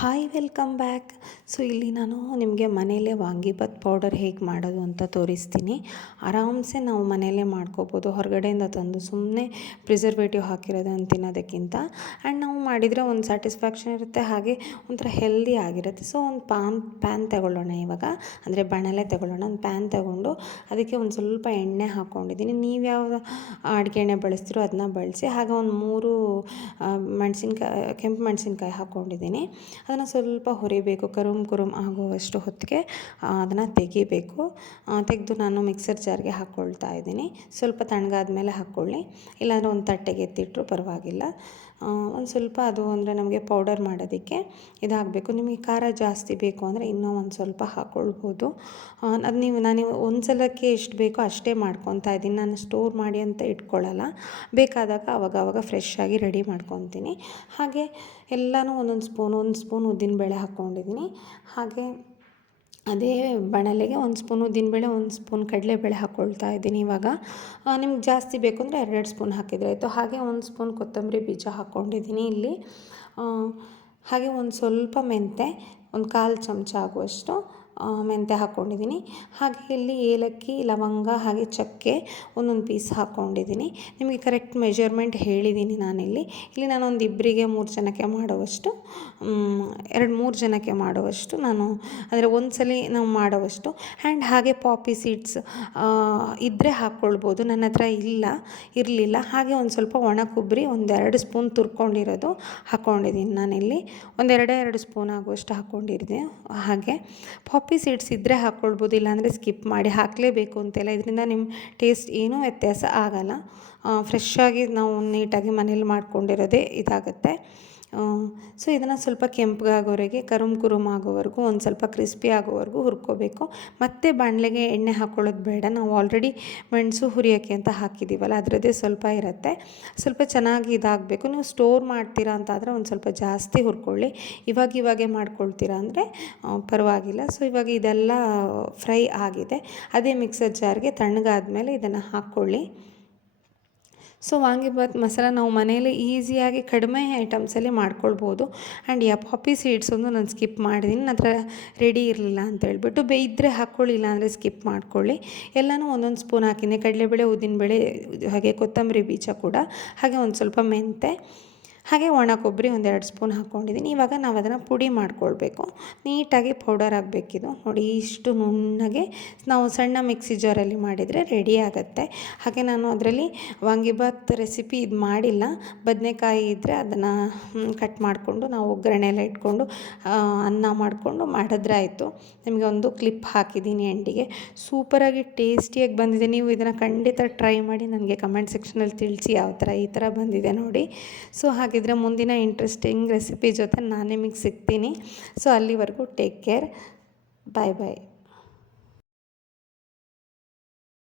Hi welcome back. So ಇಲ್ಲಿ ನಾನು ನಿಮಗೆ ಮನೆಯಲ್ಲೇ ವಾಂಗಿಬಾತ್ ಪೌಡರ್ ಹೇಗೆ ಮಾಡೋದು ಅಂತ ತೋರಿಸ್ತೀನಿ. ಆರಾಮ್ಸೆ ನಾವು ಮನೆಯಲ್ಲೇ ಮಾಡ್ಕೋಬೋದು, ಹೊರಗಡೆಯಿಂದ ತಂದು ಸುಮ್ಮನೆ ಪ್ರಿಸರ್ವೇಟಿವ್ ಹಾಕಿರೋದನ್ನು ತಿನ್ನೋದಕ್ಕಿಂತ. ಆ್ಯಂಡ್ ನಾವು ಮಾಡಿದರೆ ಒಂದು ಸ್ಯಾಟಿಸ್ಫ್ಯಾಕ್ಷನ್ ಇರುತ್ತೆ, ಹಾಗೆ ಒಂಥರ ಹೆಲ್ದಿ ಆಗಿರುತ್ತೆ. ಸೊ ಒಂದು ಪ್ಯಾನ್ ತಗೊಳ್ಳೋಣ ಇವಾಗ, ಅಂದರೆ ಬಾಣಲೆ ತಗೊಳ್ಳೋಣ. ಒಂದು ಪ್ಯಾನ್ ತಗೊಂಡು ಅದಕ್ಕೆ ಒಂದು ಸ್ವಲ್ಪ ಎಣ್ಣೆ ಹಾಕ್ಕೊಂಡಿದ್ದೀನಿ. ನೀವು ಯಾವ ಅಡುಗೆ ಎಣ್ಣೆ ಬಳಸ್ತೀರೋ ಅದನ್ನ ಬಳಸಿ. ಹಾಗೆ ಒಂದು 3 ಕೆಂಪು ಮೆಣಸಿನ್ಕಾಯಿ ಹಾಕ್ಕೊಂಡಿದ್ದೀನಿ. ಅದನ್ನು ಸ್ವಲ್ಪ ಹುರಿಬೇಕು, ಕುರುಮ್ ಆಗುವಷ್ಟು ಹೊತ್ತಿಗೆ ಅದನ್ನು ತೆಗಿಬೇಕು. ತೆಗೆದು ನಾನು ಮಿಕ್ಸರ್ ಜಾರ್ಗೆ ಹಾಕ್ಕೊಳ್ತಾ ಇದ್ದೀನಿ. ಸ್ವಲ್ಪ ತಣ್ಣಗಾದ ಮೇಲೆ ಹಾಕ್ಕೊಳ್ಳಿ, ಇಲ್ಲಾಂದರೆ ಒಂದು ತಟ್ಟೆಗೆ ಎತ್ತಿಟ್ಟರು ಪರವಾಗಿಲ್ಲ. ಒಂದು ಸ್ವಲ್ಪ ಅದು ಅಂದರೆ ನಮಗೆ ಪೌಡರ್ ಮಾಡೋದಕ್ಕೆ ಇದಾಗಬೇಕು. ನಿಮಗೆ ಖಾರ ಜಾಸ್ತಿ ಬೇಕು ಅಂದರೆ ಇನ್ನೂ ಒಂದು ಸ್ವಲ್ಪ ಹಾಕ್ಕೊಳ್ಬೋದು. ಅದು ನಾನು ಒಂದು ಸಲಕ್ಕೆ ಎಷ್ಟು ಬೇಕೋ ಅಷ್ಟೇ ಮಾಡ್ಕೊತಾ ಇದ್ದೀನಿ. ನಾನು ಸ್ಟೋರ್ ಮಾಡಿ ಅಂತ ಇಟ್ಕೊಳ್ಳಲ್ಲ, ಬೇಕಾದಾಗ ಆವಾಗ ಫ್ರೆಶ್ ಆಗಿ ರೆಡಿ ಮಾಡ್ಕೊತೀನಿ. ಹಾಗೆ ಎಲ್ಲನೂ ಒಂದೊಂದು ಸ್ಪೂನ್ ಉದ್ದಿನಬೇಳೆ ಹಾಕ್ಕೊಂಡಿದ್ದೀನಿ. ಹಾಗೆ ಅದೇ ಬಾಣಲೆಗೆ 1 ಸ್ಪೂನ್ ಉದ್ದಿನಬೇಳೆ, 1 ಸ್ಪೂನ್ ಕಡಲೆಬೇಳೆ ಹಾಕ್ಕೊಳ್ತಾ ಇದ್ದೀನಿ. ಇವಾಗ ನಿಮ್ಗೆ ಜಾಸ್ತಿ ಬೇಕು ಅಂದರೆ 2 ಸ್ಪೂನ್ ಹಾಕಿದರೆ ಆಯಿತು. ಹಾಗೆ 1 ಸ್ಪೂನ್ ಕೊತ್ತಂಬರಿ ಬೀಜ ಹಾಕ್ಕೊಂಡಿದ್ದೀನಿ ಇಲ್ಲಿ. ಹಾಗೆ ಒಂದು ಸ್ವಲ್ಪ ಮೆಂತೆ, ಒಂದು 1/4 ಚಮಚ ಆಗುವಷ್ಟು ಮೆಂತೆ ಹಾಕ್ಕೊಂಡಿದ್ದೀನಿ. ಹಾಗೆ ಇಲ್ಲಿ ಏಲಕ್ಕಿ, ಲವಂಗ ಹಾಗೆ ಚಕ್ಕೆ ಒಂದೊಂದು ಪೀಸ್ ಹಾಕ್ಕೊಂಡಿದ್ದೀನಿ. ನಿಮಗೆ ಕರೆಕ್ಟ್ ಮೆಜರ್ಮೆಂಟ್ ಹೇಳಿದ್ದೀನಿ ನಾನಿಲ್ಲಿ. ನಾನೊಂದು 2-3 ಜನಕ್ಕೆ ಮಾಡುವಷ್ಟು 2-3 ಜನಕ್ಕೆ ಮಾಡುವಷ್ಟು ನಾನು, ಅಂದರೆ ಒಂದು ಸಲ ನಾವು ಮಾಡುವಷ್ಟು. ಆ್ಯಂಡ್ ಹಾಗೆ ಪಾಪಿ ಸೀಡ್ಸ್ ಇದ್ದರೆ ಹಾಕ್ಕೊಳ್ಬೋದು. ನನ್ನ ಹತ್ರ ಇರಲಿಲ್ಲ. ಹಾಗೆ ಒಂದು ಸ್ವಲ್ಪ ಒಣ ಕೊಬ್ಬರಿ, 1-2 ಸ್ಪೂನ್ ತುರ್ಕೊಂಡಿರೋದು ಹಾಕ್ಕೊಂಡಿದ್ದೀನಿ ನಾನಿಲ್ಲಿ. 1-2 ಸ್ಪೂನ್ ಆಗುವಷ್ಟು ಹಾಕ್ಕೊಂಡಿದ್ದೆ. ಹಾಗೆ ಪಾಪಿ ಸೀಡ್ಸ್ ಇದ್ದರೆ ಹಾಕ್ಕೊಳ್ಬೋದು, ಇಲ್ಲಾಂದರೆ ಸ್ಕಿಪ್ ಮಾಡಿ. ಹಾಕಲೇಬೇಕು ಅಂತೆಲ್ಲ, ಇದರಿಂದ ನಿಮ್ಮ ಟೇಸ್ಟ್ ಏನೂ ವ್ಯತ್ಯಾಸ ಆಗಲ್ಲ. ಫ್ರೆಶ್ಶಾಗಿ ನಾವು ನೀಟಾಗಿ ಮನೇಲಿ ಮಾಡ್ಕೊಂಡಿರೋದೇ ಇದಾಗುತ್ತೆ. ಸೊ ಇದನ್ನು ಸ್ವಲ್ಪ ಕೆಂಪಗಾಗೋವರೆಗೆ, ಕುರುಮ್ ಆಗೋವರೆಗೂ, ಒಂದು ಸ್ವಲ್ಪ ಕ್ರಿಸ್ಪಿ ಆಗೋವರೆಗೂ ಹುರ್ಕೋಬೇಕು. ಮತ್ತೆ ಬಾಣಲೆಗೆ ಎಣ್ಣೆ ಹಾಕ್ಕೊಳ್ಳೋದು ಬೇಡ, ನಾವು ಆಲ್ರೆಡಿ ಮೆಣಸು ಹುರಿಯೋಕ್ಕೆ ಅಂತ ಹಾಕಿದ್ದೀವಲ್ಲ, ಅದರದ್ದೇ ಸ್ವಲ್ಪ ಇರುತ್ತೆ. ಸ್ವಲ್ಪ ಚೆನ್ನಾಗಿ ಇದಾಗಬೇಕು. ನೀವು ಸ್ಟೋರ್ ಮಾಡ್ತೀರಾ ಅಂತಾದರೆ ಒಂದು ಸ್ವಲ್ಪ ಜಾಸ್ತಿ ಹುರ್ಕೊಳ್ಳಿ. ಇವಾಗೇ ಮಾಡ್ಕೊಳ್ತೀರಾ ಅಂದರೆ ಪರವಾಗಿಲ್ಲ. ಸೊ ಇವಾಗ ಇದೆಲ್ಲ ಫ್ರೈ ಆಗಿದೆ. ಅದೇ ಮಿಕ್ಸರ್ ಜಾರ್ಗೆ ತಣ್ಣಗಾದ್ಮೇಲೆ ಇದನ್ನು ಹಾಕ್ಕೊಳ್ಳಿ. ಸೊ ವಾಂಗಿಬಾತ್ ಮಸಾಲ ನಾವು ಮನೆಯಲ್ಲೇ ಈಸಿಯಾಗಿ ಕಡಿಮೆ ಐಟಮ್ಸಲ್ಲಿ ಮಾಡ್ಕೊಳ್ಬೋದು. ಆ್ಯಂಡ್ ಪಾಪಿ ಸೀಡ್ಸ್ ಒಂದು ನಾನು ಸ್ಕಿಪ್ ಮಾಡಿದ್ದೀನಿ, ನನ್ನ ಹತ್ರ ರೆಡಿ ಇರಲಿಲ್ಲ ಅಂತ ಹೇಳ್ಬಿಟ್ಟು. ಇದ್ದರೆ ಹಾಕ್ಕೊಳ್ಳಿ, ಅಂದರೆ ಸ್ಕಿಪ್ ಮಾಡ್ಕೊಳ್ಳಿ. ಎಲ್ಲನೂ ಒಂದೊಂದು ಸ್ಪೂನ್ ಹಾಕಿದ್ದೀನಿ. ಕಡಲೆಬೇಳೆ, ಉದ್ದಿನಬೇಳೆ, ಹಾಗೆ ಕೊತ್ತಂಬರಿ ಬೀಜ ಕೂಡ, ಹಾಗೆ ಒಂದು ಸ್ವಲ್ಪ ಮೆಂತೆ, ಹಾಗೆ ಒಣ ಕೊಬ್ಬರಿ 1-2 ಸ್ಪೂನ್ ಹಾಕ್ಕೊಂಡಿದ್ದೀನಿ. ಇವಾಗ ನಾವು ಅದನ್ನು ಪುಡಿ ಮಾಡ್ಕೊಳ್ಬೇಕು. ನೀಟಾಗಿ ಪೌಡರ್ ಆಗಬೇಕಿದು. ನೋಡಿ, ಇಷ್ಟು ನುಣ್ಣಗೆ ನಾವು ಸಣ್ಣ ಮಿಕ್ಸಿ ಜಾರಲ್ಲಿ ಮಾಡಿದರೆ ರೆಡಿ ಆಗುತ್ತೆ. ಹಾಗೆ ನಾನು ಅದರಲ್ಲಿ ವಾಂಗಿಬಾತ್ ರೆಸಿಪಿ ಇದು ಮಾಡಿಲ್ಲ. ಬದನೆಕಾಯಿ ಇದ್ದರೆ ಅದನ್ನು ಕಟ್ ಮಾಡಿಕೊಂಡು ನಾವು ಒಗ್ಗರಣೆ ಎಲ್ಲ ಇಟ್ಕೊಂಡು ಅನ್ನ ಮಾಡಿಕೊಂಡು ಮಾಡಿದ್ರೆ ಆಯಿತು. ನಿಮಗೆ ಒಂದು ಕ್ಲಿಪ್ ಹಾಕಿದ್ದೀನಿ ಎಂಡಿಗೆ. ಸೂಪರಾಗಿ ಟೇಸ್ಟಿಯಾಗಿ ಬಂದಿದೆ. ನೀವು ಇದನ್ನು ಖಂಡಿತ ಟ್ರೈ ಮಾಡಿ, ನನಗೆ ಕಮೆಂಟ್ ಸೆಕ್ಷನಲ್ಲಿ ತಿಳಿಸಿ ಯಾವ ಥರ ಈ ಥರ ಬಂದಿದೆ ನೋಡಿ. ಸೊ ಹಾಗಿದ್ರೆ ಮುಂದಿನ ಇಂಟ್ರೆಸ್ಟಿಂಗ್ ರೆಸಿಪಿ ಜೊತೆ ನಾನು ನಿಮಗೆ ಸಿಗ್ತೀನಿ. ಸೊ ಅಲ್ಲಿವರೆಗೂ ಟೇಕ್ ಕೇರ್, ಬಾಯ್.